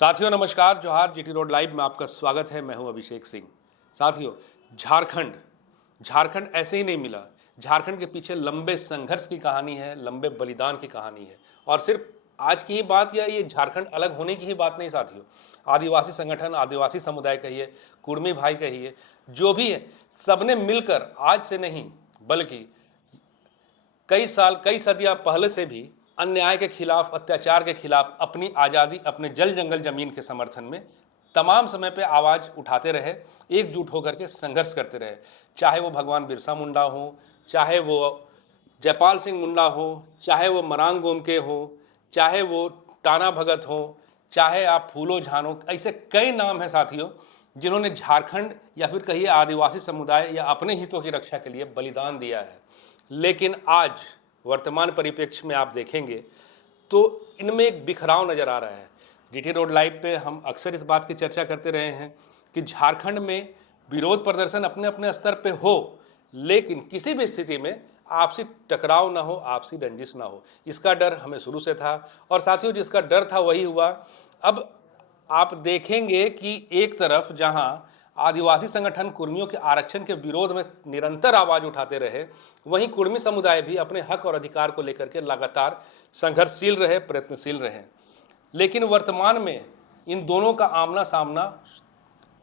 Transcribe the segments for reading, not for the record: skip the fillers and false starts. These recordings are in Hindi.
साथियों नमस्कार, जोहार। जीटी रोड लाइव में आपका स्वागत है। मैं हूं अभिषेक सिंह। साथियों, झारखंड ऐसे ही नहीं मिला। झारखंड के पीछे लंबे संघर्ष की कहानी है, लंबे बलिदान की कहानी है। और सिर्फ आज की ही बात या ये झारखंड अलग होने की ही बात नहीं साथियों। आदिवासी संगठन, आदिवासी समुदाय कहिए, कुर्मी भाई कहिए, जो भी है, सबने मिलकर आज से नहीं बल्कि कई साल, कई सदियां पहले से भी अन्याय के खिलाफ, अत्याचार के खिलाफ, अपनी आज़ादी, अपने जल जंगल जमीन के समर्थन में तमाम समय पे आवाज़ उठाते रहे, एकजुट होकर के संघर्ष करते रहे। चाहे वो भगवान बिरसा मुंडा हो, चाहे वो जयपाल सिंह मुंडा हो, चाहे वो मरांग गोमके हो, चाहे वो टाना भगत हो, चाहे आप फूलो झानो, ऐसे कई नाम हैं साथियों जिन्होंने झारखंड या फिर कहिए आदिवासी समुदाय या अपने हितों की रक्षा के लिए बलिदान दिया है। लेकिन आज वर्तमान परिप्रेक्ष्य में आप देखेंगे तो इनमें एक बिखराव नज़र आ रहा है। जीटी रोड लाइव पे हम अक्सर इस बात की चर्चा करते रहे हैं कि झारखंड में विरोध प्रदर्शन अपने अपने स्तर पे हो, लेकिन किसी भी स्थिति में आपसी टकराव ना हो, आपसी रंजिश ना हो, इसका डर हमें शुरू से था। और साथियों, जिसका डर था वही हुआ। अब आप देखेंगे कि एक तरफ जहां आदिवासी संगठन कुर्मियों के आरक्षण के विरोध में निरंतर आवाज़ उठाते रहे, वहीं कुर्मी समुदाय भी अपने हक और अधिकार को लेकर के लगातार संघर्षशील रहे, प्रयत्नशील रहे। लेकिन वर्तमान में इन दोनों का आमना सामना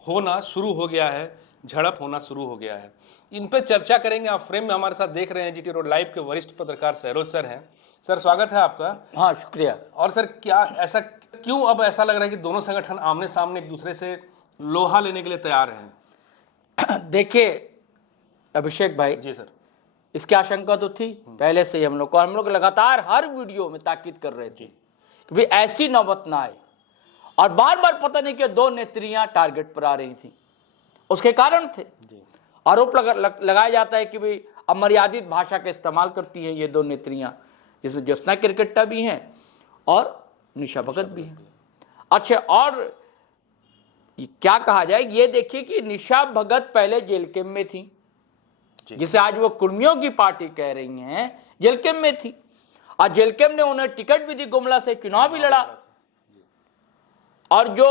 होना शुरू हो गया है, झड़प होना शुरू हो गया है। इन पर चर्चा करेंगे। आप फ्रेम में हमारे साथ देख रहे हैं जीटी रोड लाइव के वरिष्ठ पत्रकार सरोज सर हैं। सर, स्वागत है आपका। हाँ, शुक्रिया। और सर, क्या ऐसा क्यों अब ऐसा लग रहा है कि दोनों संगठन आमने सामने एक दूसरे से लोहा लेने के लिए तैयार हैं? देखिए अभिषेक भाई जी सर, इसकी आशंका तो थी पहले से ही हम लोग लगातार हर वीडियो में ताकीद कर रहे थे कि भाई ऐसी नौबत ना आए। और बार बार पता नहीं कि दो नेत्रियां टारगेट पर आ रही थी, उसके कारण थे। आरोप लगाया जाता है कि भाई अमर्यादित भाषा का इस्तेमाल करती हैं ये दो नेत्रियां, जिसमें ज्योत्सना किरकेट्टा भी हैं और निशा भगत भी हैं। अच्छा, और क्या कहा जाए, ये देखिए कि निशा भगत पहले जेल कैंप में थी, जिसे आज वो कुर्मियों की पार्टी कह रही हैं, जेल कैंप में थी। और जेल कैंप ने उन्हें टिकट भी दी, गुमला से चुनाव भी लड़ा, और जो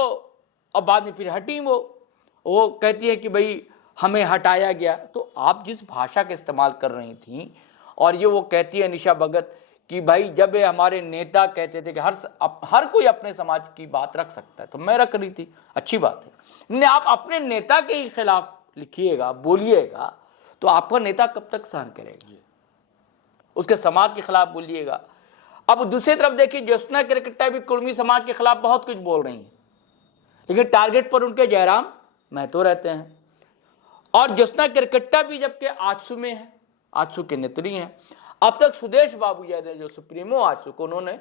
अब बाद में फिर हटी वो कहती है कि भाई हमें हटाया गया। तो आप जिस भाषा का इस्तेमाल कर रही थी, और ये वो कहती है निशा भगत कि भाई जब ये हमारे नेता कहते थे कि हर कोई अपने समाज की बात रख सकता है, तो मैं रख रही थी, अच्छी बात है। आप अपने नेता के ही खिलाफ लिखिएगा, बोलिएगा, तो आपका नेता कब तक सहन करेगा? उसके समाज के खिलाफ बोलिएगा। अब दूसरी तरफ देखिए, ज्योत्सना किरकेट्टा भी कुर्मी समाज के खिलाफ बहुत कुछ बोल रही हैं, लेकिन टारगेट पर उनके जयराम महतो रहते हैं। और ज्योत्सना किरकेट्टा भी जबकि आजसू में है, आजसू के नेत्री हैं। अब तक सुदेश बाबू यादव जो सुप्रीमो आजसू को, उन्होंने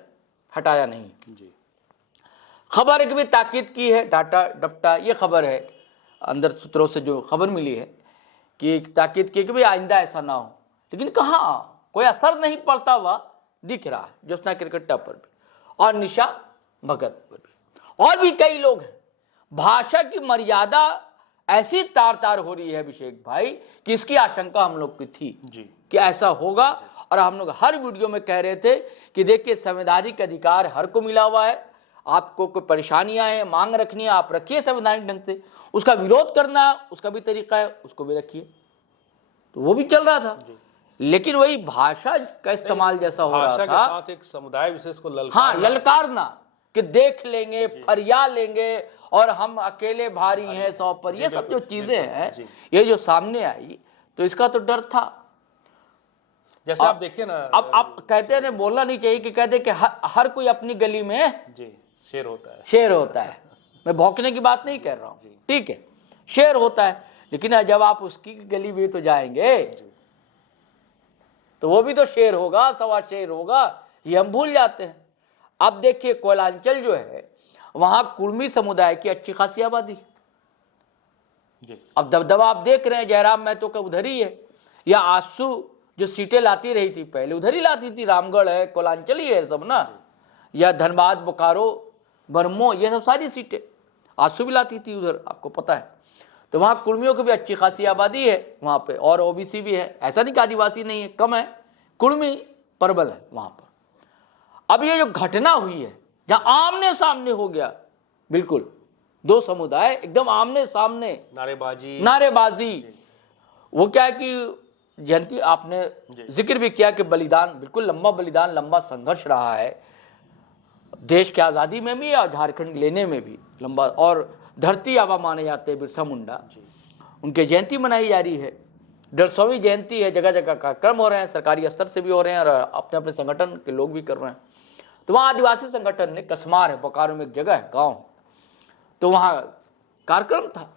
हटाया नहीं जी। खबर एक भी ताकीद की है, डाटा डपटा ये खबर है, अंदर सूत्रों से जो खबर मिली है कि ताकीद की कि भाई आइंदा ऐसा ना हो। लेकिन कहाँ कोई असर नहीं पड़ता हुआ दिख रहा है ज्योत्सना किरकेट्टा पर भी और निशा भगत पर भी। और भी कई लोग हैं। भाषा की मर्यादा ऐसी तार तार हो रही है अभिषेक भाई कि इसकी आशंका हम लोग की थी जी कि ऐसा होगा। और हम लोग हर वीडियो में कह रहे थे कि देखिए, संवैधानिक अधिकार हर को मिला हुआ है। आपको कोई परेशानियां हैं, मांग रखनी है, आप रखिए संवैधानिक ढंग से। उसका विरोध करना उसका भी तरीका है, उसको भी रखिए। तो वो भी चल रहा था, लेकिन वही भाषा का इस्तेमाल जैसा हो रहा था, साथ एक समुदाय विशेष को ललकारना कि देख लेंगे, फरिया लेंगे और हम अकेले भारी हैं 100 पर। ये सब जो चीजें हैं, ये जो सामने आई, तो इसका तो डर था। जैसे आप देखिए ना, अब आप कहते हैं बोलना नहीं चाहिए कि कहते कि हर कोई अपनी गली में जी शेर होता है, शेर होता है। मैं भौंकने की बात नहीं कर रहा हूँ, ठीक है, शेर होता है। लेकिन जब आप उसकी गली में तो जाएंगे तो वो भी तो शेर होगा, सवा शेर होगा, ये हम भूल जाते हैं। अब देखिए, कोयलांचल जो है, वहां कुर्मी समुदाय की अच्छी खासी आबादी। अब दबदबा आप देख रहे हैं, जयराम महतो का उधर ही है, या आजसू जो सीटें लाती रही थी पहले उधर ही लाती थी, रामगढ़ है, कोयलांचल ही है सब ना, या धनबाद, बोकारो, बरमो, ये सब सारी सीटें आजसू भी लाती थी उधर, आपको पता है। तो वहाँ कुर्मियों की भी अच्छी खासी आबादी है वहाँ पे, और ओबीसी भी है। ऐसा नहीं कि आदिवासी नहीं है, कम है, कुर्मी प्रबल है वहाँ पर। अब ये जो घटना हुई है, जहाँ आमने सामने हो गया बिल्कुल दो समुदाय एकदम आमने सामने, नारेबाजी। वो क्या है कि जयंती आपने जिक्र भी किया कि बलिदान, बिल्कुल लंबा बलिदान, लंबा संघर्ष रहा है देश की आज़ादी में भी और झारखंड लेने में भी लंबा। और धरती आबा माने जाते हैं बिरसा मुंडा, उनकी जयंती मनाई जा रही है, 150वीं जयंती है, जगह जगह कार्यक्रम हो रहे हैं, सरकारी स्तर से भी हो रहे हैं और अपने अपने संगठन के लोग भी कर रहे हैं। तो वहाँ आदिवासी संगठन ने, कसमार है बोकारो में एक जगह है, गाँव, तो वहाँ कार्यक्रम था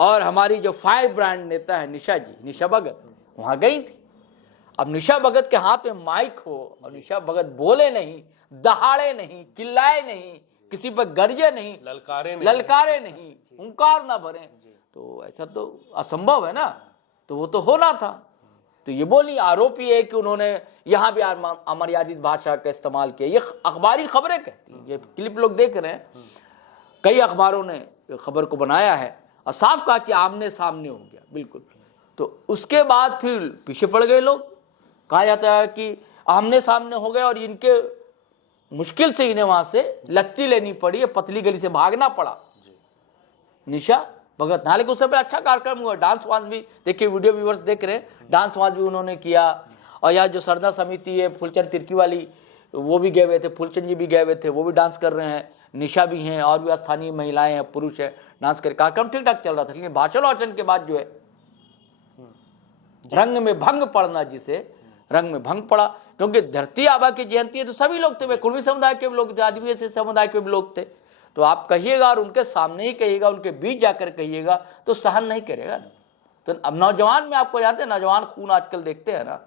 और हमारी जो फायर ब्रांड नेता है निशा जी, निशा भगत, वहाँ गई थी। अब निशा भगत के हाथ में माइक हो और निशा भगत बोले नहीं, दहाड़े नहीं, चिल्लाए नहीं, किसी पर गरजे नहीं, ललकारे नहीं, हुंकार ना भरे, तो ऐसा तो असंभव है ना। तो वो तो होना था। तो ये बोली, आरोप ये है कि उन्होंने यहाँ भी अमर्यादित भाषा का इस्तेमाल किया। ये अखबारी खबरें कहती हैं, ये क्लिप लोग देख रहे हैं, कई अखबारों ने खबर को बनाया है और साफ कहा कि आमने सामने हो गया, बिल्कुल। तो उसके बाद फिर पीछे पड़ गए लोग, कहा जाता है कि आमने सामने हो गए और इनके मुश्किल से इन्हें वहां से लत्ती लेनी पड़ी, पतली गली से भागना पड़ा निशा भगत। हालांकि उस समय अच्छा कार्यक्रम हुआ, डांस वांस भी देखिए, वीडियो व्यूवर्स देख रहे हैं, डांस वांस भी उन्होंने किया। और यहाँ जो सरदा समिति है फूलचंद तिर्की वाली, वो भी गए हुए थे, फूलचंद जी भी गए हुए थे, वो भी डांस कर रहे हैं, निशा भी हैं और भी स्थानीय महिलाएं हैं, पुरुष हैं, डांस कर, कार्यक्रम ठीक ठाक चल रहा था। लेकिन भाषण वाचन के बाद जो है रंग में भंग पड़ना, जिसे रंग में भंग पड़ा, क्योंकि धरती आबा की जयंती है तो सभी लोग थे, वे कुर्मी समुदाय के भी लोग थे, आदिवासी समुदाय के भी लोग थे। तो आप कहिएगा और उनके सामने ही कहिएगा, उनके बीच जाकर कहिएगा तो सहन नहीं करेगा। तो अब नौजवान में आपको जाते हैं, नौजवान खून आजकल देखते हैं ना,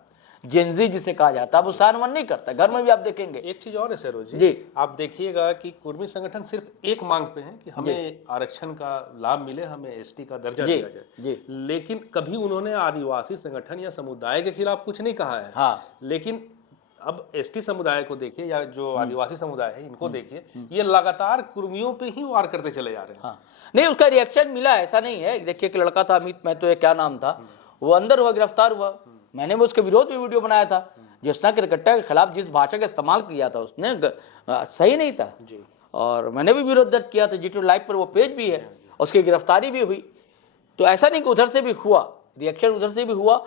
जेनजी जिसे कहा जाता है, वो सहन नहीं करता। घर में भी आप देखेंगे। एक चीज और है सरोज जी, आप देखिएगा कि कुर्मी संगठन सिर्फ एक मांग पे है कि हमें आरक्षण का लाभ मिले, हमें एसटी का दर्जा दिया जाए, लेकिन कभी उन्होंने आदिवासी संगठन या समुदाय के खिलाफ कुछ नहीं कहा है। हाँ। लेकिन अब एसटी समुदाय को देखिए या जो आदिवासी समुदाय है इनको देखिए, ये लगातार कुर्मियों पे ही वार करते चले जा रहे हैं। हाँ। नहीं, उसका रिएक्शन मिला, ऐसा नहीं है। देखिए एक लड़का था अमित महतो, क्या नाम था, वो अंदर हुआ, गिरफ्तार हुआ। मैंने भी उसके विरोध में वीडियो बनाया था। ज्योत्सना किरकट्टा के खिलाफ जिस भाषा का इस्तेमाल किया था उसने, सही नहीं था जी। और मैंने भी विरोध दर्ज किया था, जीटीवी लाइव पर वो पेज भी है, उसकी गिरफ्तारी भी हुई। तो ऐसा नहीं कि उधर से भी हुआ रिएक्शन, उधर से भी हुआ।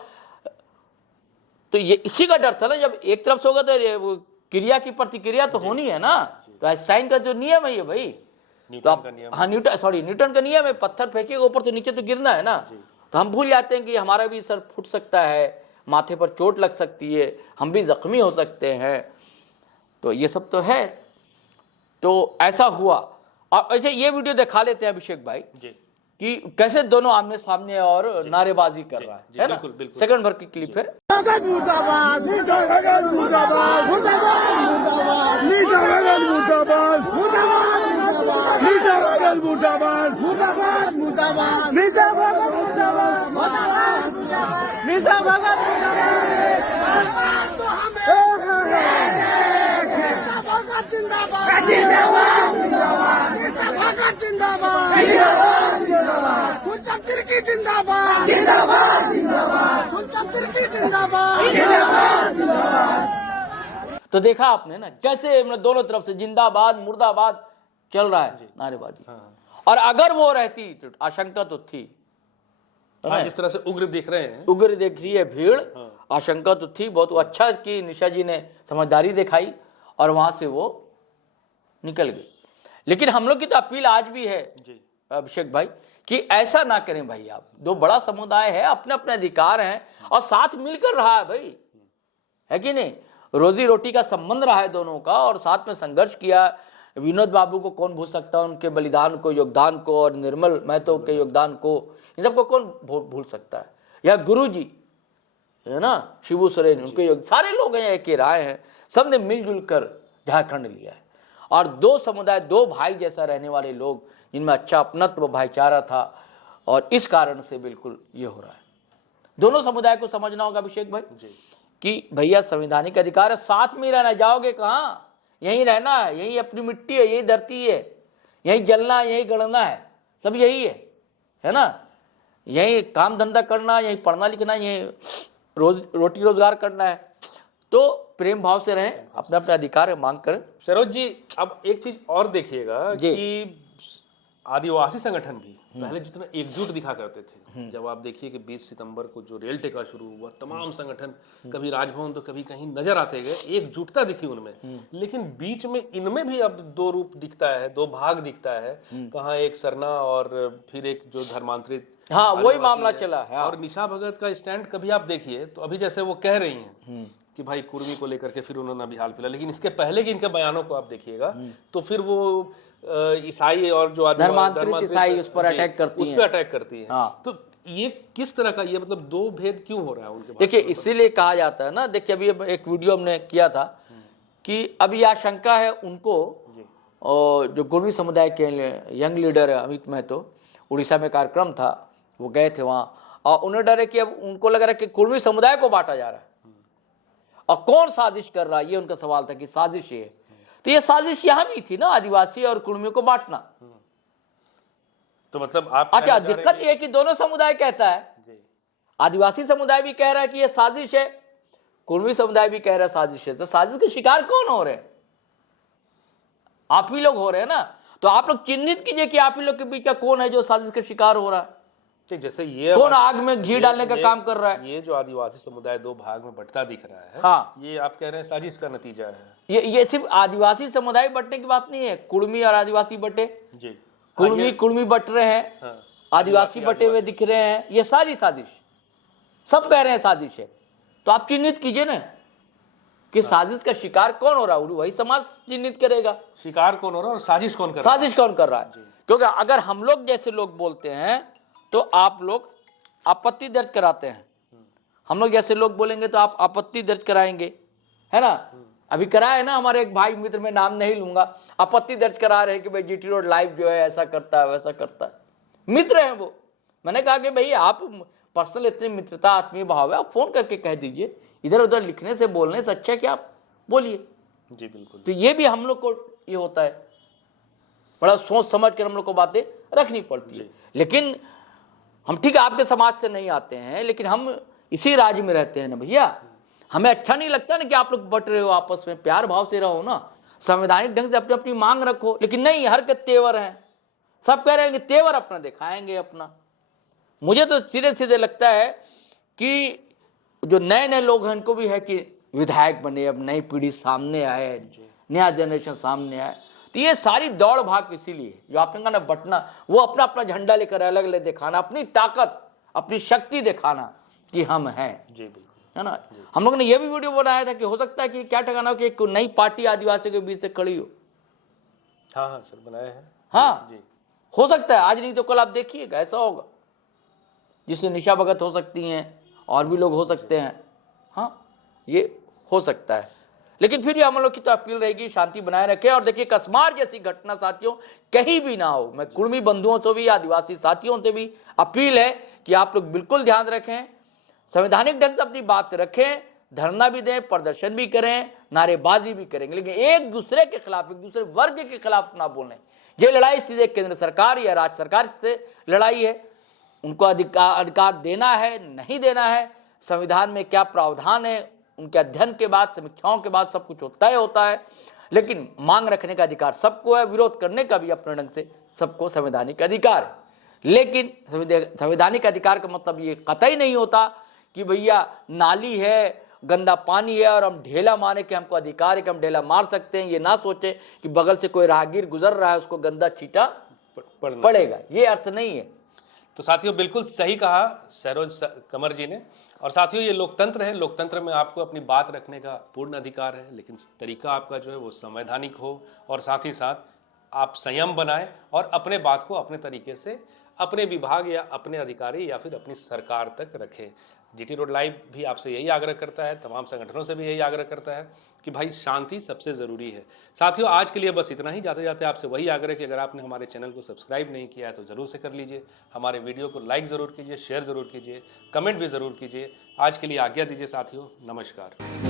तो ये इसी का डर था ना, जब एक तरफ से होगा तो क्रिया की प्रतिक्रिया तो होनी है ना। तो आइंस्टाइन का जो नियम है ये भाई, न्यूटन का नियम है, पत्थर फेंकेगा ऊपर तो नीचे तो गिरना है ना। तो हम भूल जाते हैं कि हमारा भी सर फूट सकता है, माथे पर चोट लग सकती है, हम भी जख्मी हो सकते हैं। तो ये सब तो है। तो ऐसा हुआ। और ऐसे ये वीडियो दिखा लेते हैं अभिषेक भाई जी, कि कैसे दोनों आमने सामने और नारेबाजी कर रहा है ना। सेकंड भर की क्लिप है। तो देखा आपने ना कैसे मतलब दोनों तरफ से जिंदाबाद मुर्दाबाद चल रहा है नारेबाजी। और अगर वो रहती तो आशंका तो थी, जिस तरह से उग्र दिख रहे हैं, उग्र देख रही है भीड़, आशंका तो थी। बहुत अच्छा कि निशा जी ने समझदारी दिखाई और वहां से वो निकल गई। लेकिन हम लोग की तो अपील आज भी है अभिषेक भाई कि ऐसा ना करें भाई। आप दो बड़ा समुदाय है, अपने अपने अधिकार हैं और साथ मिलकर रहा है भाई, है कि नहीं। रोजी रोटी का संबंध रहा है दोनों का और साथ में संघर्ष किया। विनोद बाबू को कौन भूल सकता है, उनके बलिदान को, योगदान को, और निर्मल महतो के योगदान को, इन सबको कौन भूल सकता है। या गुरु जी है ना, शिबू सोरेन, उनके सारे लोग हैं, एक राय हैं, सब ने मिलजुल कर झारखंड लिया है। और दो समुदाय, दो भाई जैसा रहने वाले लोग, जिनमें अच्छा अपनत्व भाईचारा था, और इस कारण से बिल्कुल ये हो रहा है। दोनों समुदाय को समझना होगा अभिषेक भाई कि भैया संवैधानिक अधिकार है, साथ में रहना, जाओगे कहाँ, यहीं रहना है, यही अपनी मिट्टी है, यही धरती है, यही जलना है, यही गढ़ना है, सब यही है ना। यही काम धंधा करना, यही पढ़ना लिखना, यही रोटी रोजगार करना है। तो प्रेम भाव से रहें, अपने अपने अधिकार मांग करें। सरोज जी, अब एक चीज और देखिएगा जी। कि आदिवासी संगठन भी पहले जितना एकजुट दिखा करते थे, जब आप देखिए कि 20 सितंबर को जो रेल टेका शुरू हुआ, तमाम संगठन कभी राजभवन तो कभी कहीं नजर आते गए, एकजुटता दिखी उनमें। लेकिन बीच में इनमें भी अब दो रूप दिखता है, दो भाग दिखता है, कहाँ एक सरना और फिर एक जो धर्मांतरित हाँ, वही आदिवासी मामला है। चला है। हाँ। और निशा भगत का स्टैंड कभी आप देखिए तो अभी जैसे वो कह रही हैं कि भाई कुर्मी को लेकर के फिर उन्होंने अभी हाल फिलहाल, लेकिन इसके पहले के इनके बयानों को आप देखिएगा तो फिर वो ईसाई और जो धर्मांतरित ईसाई उस पर अटैक करती उस हैं। पर अटैक करती है। हाँ। तो ये किस तरह का, ये मतलब दो भेद क्यों हो रहा है उनके देखिए, इसीलिए कहा जाता है ना, देखिए अभी एक वीडियो हमने किया था कि अभी आशंका है उनको, और जो कुर्मी समुदाय के यंग लीडर है अमित महतो, उड़ीसा में कार्यक्रम था, वो गए थे वहाँ, और उन्हें डर है कि अब उनको लग रहा है कि कुर्मी समुदाय को बांटा जा रहा है, और कौन साजिश कर रहा है, ये उनका सवाल था कि साजिश ये है। तो ये साजिश यहाँ भी थी ना, आदिवासी और कुर्मियों को बांटना। तो मतलब आप अच्छा, दिक्कत ये है कि दोनों समुदाय कहता है, आदिवासी समुदाय भी कह रहा है कि ये साजिश है, कुर्मी समुदाय भी कह रहा है साजिश है। तो साजिश के शिकार कौन हो रहे हैं? आप ही लोग हो रहे हैं ना। तो आप लोग चिन्हित कीजिए कि आप ही लोग के बीच का कौन है जो साजिश का शिकार हो रहा है, जैसे ये कौन आग में घी डालने का काम कर रहा है। ये जो आदिवासी समुदाय दो भाग में बंटता दिख रहा है, हाँ, ये आप कह रहे हैं साजिश का नतीजा है। ये सिर्फ आदिवासी समुदाय बंटने की बात नहीं है, कुर्मी और आदिवासी बटे, जी, कुर्मी बट रहे हैं, हाँ, आदिवासी बटे हुए दिख रहे हैं, ये सारी साजिश, सब कह रहे हैं साजिश है। तो आप चिन्हित कीजिए ना कि साजिश का शिकार कौन हो रहा है, वही समाज चिन्हित करेगा शिकार कौन हो रहा है और साजिश कौन कर रहा है। साजिश कौन कर रहा है। क्योंकि अगर हम लोग जैसे लोग बोलते हैं तो आप लोग आपत्ति दर्ज कराते हैं, हम लोग जैसे लोग बोलेंगे तो आप आपत्ति दर्ज कराएंगे, है ना। अभी करा है ना, हमारे एक भाई मित्र, में नाम नहीं लूंगा, आपत्ति दर्ज करा रहे हैं कि भाई जीटी रोड लाइव जो है ऐसा करता है वैसा करता है, मित्र है वो। मैंने कहा कि भाई आप पर्सनल इतनी मित्रता आत्मीय भाव है, आप फोन करके कह दीजिए, इधर उधर लिखने से बोलने से अच्छा क्या आप बोलिए। जी बिल्कुल। तो ये भी हम लोग को ये होता है, बड़ा सोच समझ कर हम लोग को बातें रखनी पड़ती है। लेकिन हम ठीक है आपके समाज से नहीं आते हैं, लेकिन हम इसी राज्य में रहते हैं ना भैया, हमें अच्छा नहीं लगता ना कि आप लोग बट रहे हो, आपस में प्यार भाव से रहो ना, संवैधानिक ढंग से अपनी अपनी मांग रखो। लेकिन नहीं, हर के तेवर हैं, सब कह रहे हैं कि तेवर अपना दिखाएंगे अपना। मुझे तो सीधे सीधे लगता है कि जो नए नए लोग हैं उनको भी है कि विधायक बने, अब नई पीढ़ी सामने आए, नया जनरेशन सामने आए। तो ये सारी दौड़ भाग इसीलिए, जो आपने कहा ना बटना, वो अपना अपना झंडा लेकर अलग अलग दिखाना, अपनी ताकत अपनी शक्ति दिखाना कि हम हैं। जी बिल्कुल, है ना। हम लोग ने ये भी वीडियो बनाया था कि हो सकता है कि क्या ठिकाना हो कि एक नई पार्टी आदिवासी के बीच से खड़ी हो। हाँ हाँ सर, बनाए हैं। हाँ जी, हो सकता है, आज नहीं तो कल आप देखिएगा ऐसा होगा, जिससे निशा भगत हो सकती हैं और भी लोग हो सकते हैं। हाँ, ये हो सकता है। लेकिन फिर ये हम लोग की तो अपील रहेगी, शांति बनाए रखें। और देखिए, कसमार जैसी घटना साथियों कहीं भी ना हो। मैं कुर्मी बंधुओं से भी, आदिवासी साथियों से भी अपील है कि आप लोग बिल्कुल ध्यान रखें, संवैधानिक ढंग से अपनी बात रखें, धरना भी दें, प्रदर्शन भी करें, नारेबाजी भी करेंगे, लेकिन एक दूसरे के खिलाफ, एक दूसरे वर्ग के खिलाफ ना बोलें। ये लड़ाई सीधे केंद्र सरकार या राज्य सरकार से लड़ाई है, उनको अधिकार देना है नहीं देना है, संविधान में क्या प्रावधान है, उनके अध्ययन के बाद, समीक्षाओं के बाद सब कुछ होता है। लेकिन मांग रखने का अधिकार सबको है, विरोध करने का भी अपने ढंग से सबको संवैधानिक अधिकार है। लेकिन संवैधानिक अधिकार का मतलब ये कतई नहीं होता कि भैया नाली है, गंदा पानी है और हम ढेला मारे कि हमको अधिकार है कि हम ढेला मार सकते हैं। ये ना सोचे कि बगल से कोई राहगीर गुजर रहा है उसको गंदा छींटा पड़ेगा, ये अर्थ नहीं है। तो साथियों बिल्कुल सही कहा सरोज कंवर जी ने। और साथियों, ये लोकतंत्र है, लोकतंत्र में आपको अपनी बात रखने का पूर्ण अधिकार है, लेकिन तरीका आपका जो है वो संवैधानिक हो, और साथ ही साथ आप संयम बनाएं और अपने बात को अपने तरीके से अपने विभाग या अपने अधिकारी या फिर अपनी सरकार तक रखें। जीटी रोड लाइव भी आपसे यही आग्रह करता है, तमाम संगठनों से भी यही आग्रह करता है कि भाई शांति सबसे ज़रूरी है। साथियों, आज के लिए बस इतना ही। जाते जाते आपसे वही आग्रह कि अगर आपने हमारे चैनल को सब्सक्राइब नहीं किया है तो ज़रूर से कर लीजिए, हमारे वीडियो को लाइक ज़रूर कीजिए, शेयर ज़रूर कीजिए, कमेंट भी ज़रूर कीजिए। आज के लिए आज्ञा दीजिए साथियों, नमस्कार।